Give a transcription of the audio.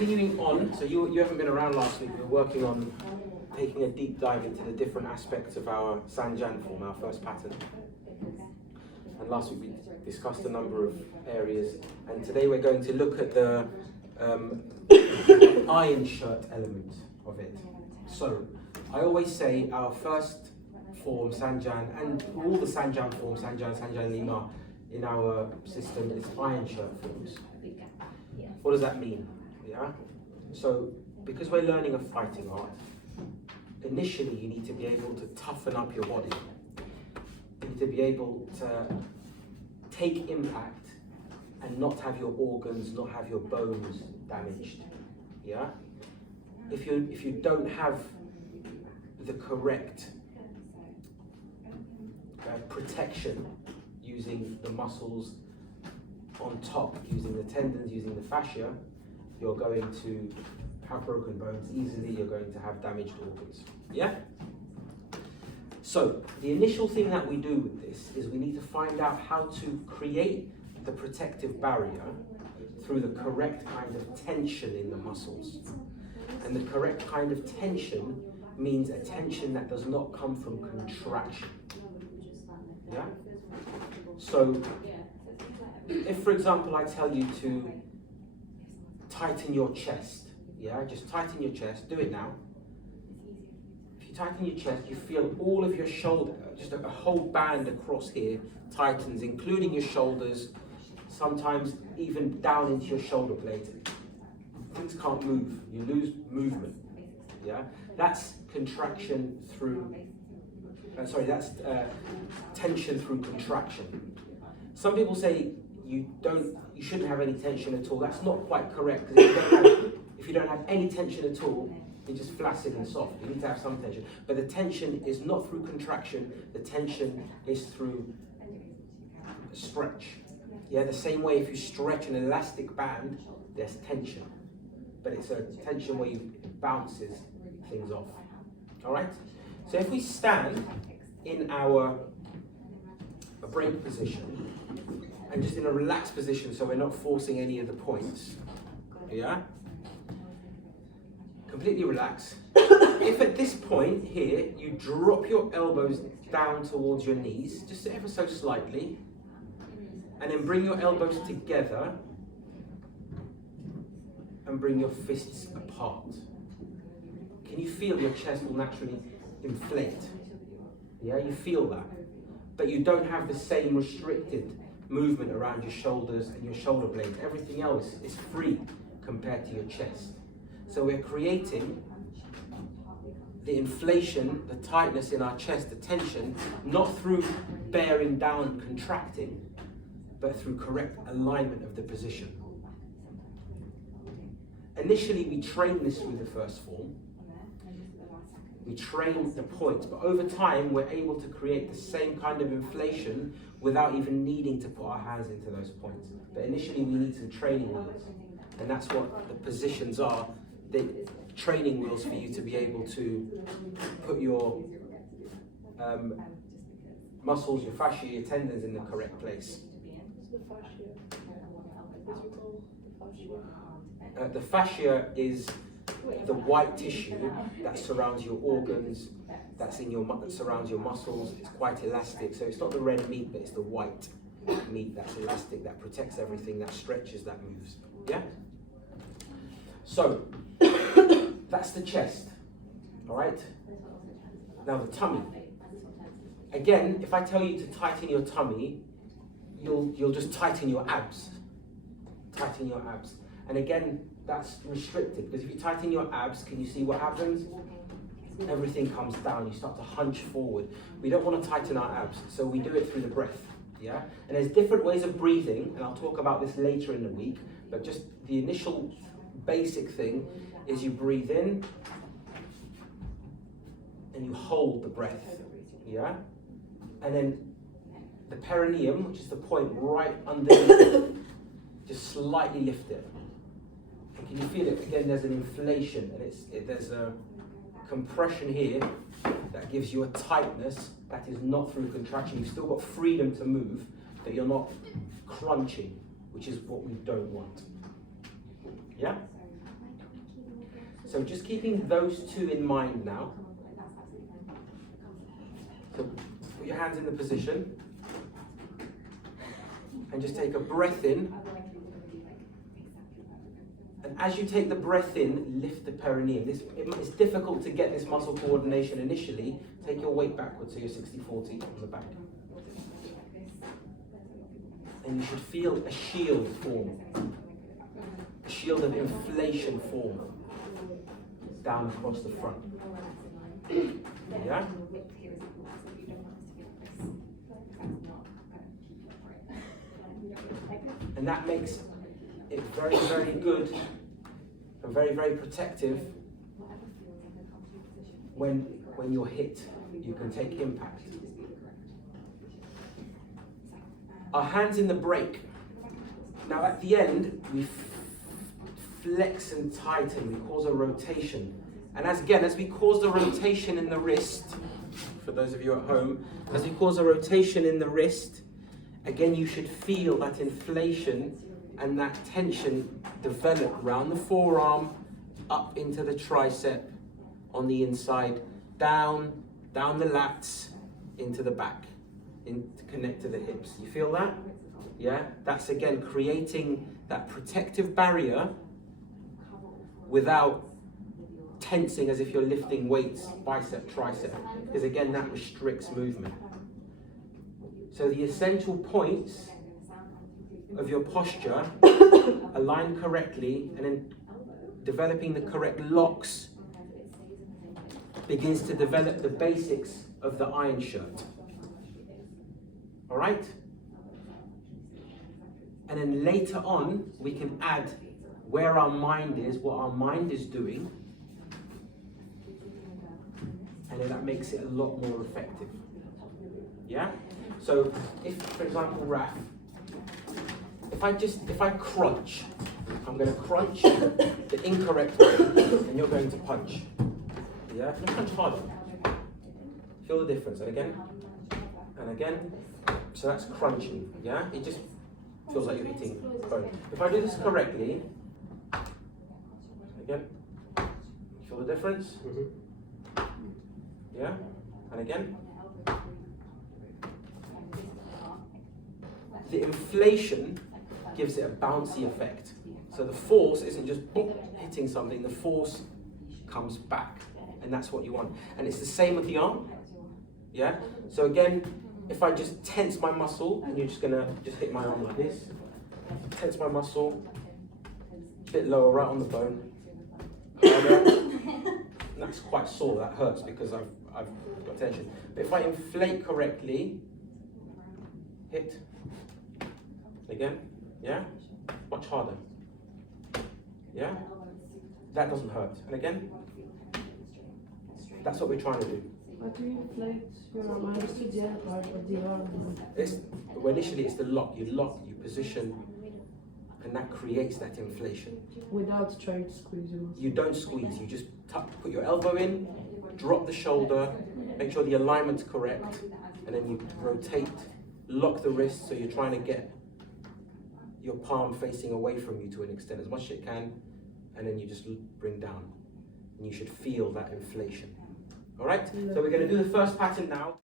continuing on, so you haven't been around last week. We were working on taking a deep dive into the different aspects of our San Zhan form, our first pattern. And last week we discussed a number of areas, and today we're going to look at the iron shirt element of it. So, I always say our first form, San Zhan, and all the San Zhan forms, San Zhan Lima, in our system is iron shirt forms. What does that mean? Yeah. So, because we're learning a fighting art, initially you need to be able to toughen up your body. You need to be able to take impact and not have your organs, not have your bones damaged. Yeah. If you don't have the correct protection, using the muscles on top, using the tendons, using the fascia, you're going to have broken bones easily, you're going to have damaged organs. Yeah? So, the initial thing that we do with this is we need to find out how to create the protective barrier through the correct kind of tension in the muscles. And the correct kind of tension means a tension that does not come from contraction. Yeah? So, if for example I tell you to tighten your chest, yeah, just tighten your chest, do it now. If you tighten your chest, you feel all of your shoulder, just a whole band across here tightens, including your shoulders, sometimes even down into your shoulder blades. Things can't move, you lose movement, yeah? That's contraction through, that's tension through contraction. Some people say you shouldn't have any tension at all. That's not quite correct, because if you don't have any tension at all, you're just flaccid and soft. You need to have some tension. But the tension is not through contraction, the tension is through stretch. Yeah, the same way if you stretch an elastic band, there's tension. But it's a tension where it bounces things off. All right? So if we stand in our break position, and just in a relaxed position so we're not forcing any of the points, yeah? Completely relax. If at this point here, you drop your elbows down towards your knees, just ever so slightly, and then bring your elbows together, and bring your fists apart. Can you feel your chest will naturally inflate? Yeah, you feel that. But you don't have the same restricted movement around your shoulders and your shoulder blades. Everything else is free compared to your chest. So we're creating the inflation, the tightness in our chest, the tension, not through bearing down, contracting, but through correct alignment of the position. Initially, we train this through the first form. We train the points, but over time, we're able to create the same kind of inflation without even needing to put our hands into those points. But initially, we need some training wheels, and that's what the positions are. The training wheels for you to be able to put your muscles, your fascia, your tendons in the correct place. The fascia is the white tissue that surrounds your organs, that surrounds your muscles. It's quite elastic, so it's not the red meat, but it's the white meat that's elastic, that protects everything, that stretches, that moves. Yeah? So, that's the chest, all right? Now the tummy. Again, if I tell you to tighten your tummy, you'll just tighten your abs. Tighten your abs. And again, that's restricted, because if you tighten your abs, can you see what happens? Everything comes down, you start to hunch forward. We don't want to tighten our abs, so we do it through the breath, yeah? And there's different ways of breathing, and I'll talk about this later in the week, but just the initial basic thing is you breathe in, and you hold the breath, yeah? And then the perineum, which is the point right underneath, just slightly lift it. And can you feel it? Again, there's an inflation, and there's a compression here that gives you a tightness that is not through contraction. You've still got freedom to move, but you're not crunching, which is what we don't want. Yeah? So just keeping those two in mind now. So put your hands in the position and just take a breath in. And as you take the breath in, lift the perineum. It's difficult to get this muscle coordination initially. Take your weight backwards, so you're 60-40 on the back. And you should feel a shield form. A shield of inflation form down across the front. Yeah? And that makes it very, very good and very, very protective when you're hit. You can take impact. Our hands in the break. Now at the end, we flex and tighten. We cause a rotation. And as we cause the rotation in the wrist, for those of you at home, as we cause a rotation in the wrist, again, you should feel that inflation and that tension develop around the forearm, up into the tricep, on the inside, down the lats, into the back, to connect to the hips. You feel that? Yeah? That's again creating that protective barrier without tensing as if you're lifting weights, bicep, tricep, because again, that restricts movement. So the essential points of your posture, align correctly, and then developing the correct locks begins to develop the basics of the iron shirt. All right? And then later on, we can add where our mind is, what our mind is doing, and then that makes it a lot more effective. Yeah? So if, for example, Raf, if I crunch, I'm going to crunch the incorrect way, and you're going to punch. Yeah? No, punch harder. Feel the difference. And again. So that's crunching. Yeah? It just feels like you're hitting bone. If I do this correctly, again, feel the difference? Yeah? And again. The inflation gives it a bouncy effect. So the force isn't just hitting something, the force comes back. And that's what you want. And it's the same with the arm. Yeah? So again, if I just tense my muscle, and you're just gonna hit my arm like this. Tense my muscle, a bit lower, right on the bone. That's quite sore, that hurts because I've got tension. But if I inflate correctly, hit. Again, yeah? Much harder. Yeah? That doesn't hurt. And again, that's what we're trying to do. But do you inflate your arm to the other part of the arm? Well, initially it's the lock. You lock, you position, and that creates that inflation. Without trying to squeeze your muscle? You don't squeeze, you just put your elbow in, drop the shoulder, make sure the alignment's correct, and then you rotate, lock the wrist, so you're trying to get your palm facing away from you to an extent, as much as it can, and then you just bring down. And you should feel that inflation. All right? So we're going to do the first pattern now.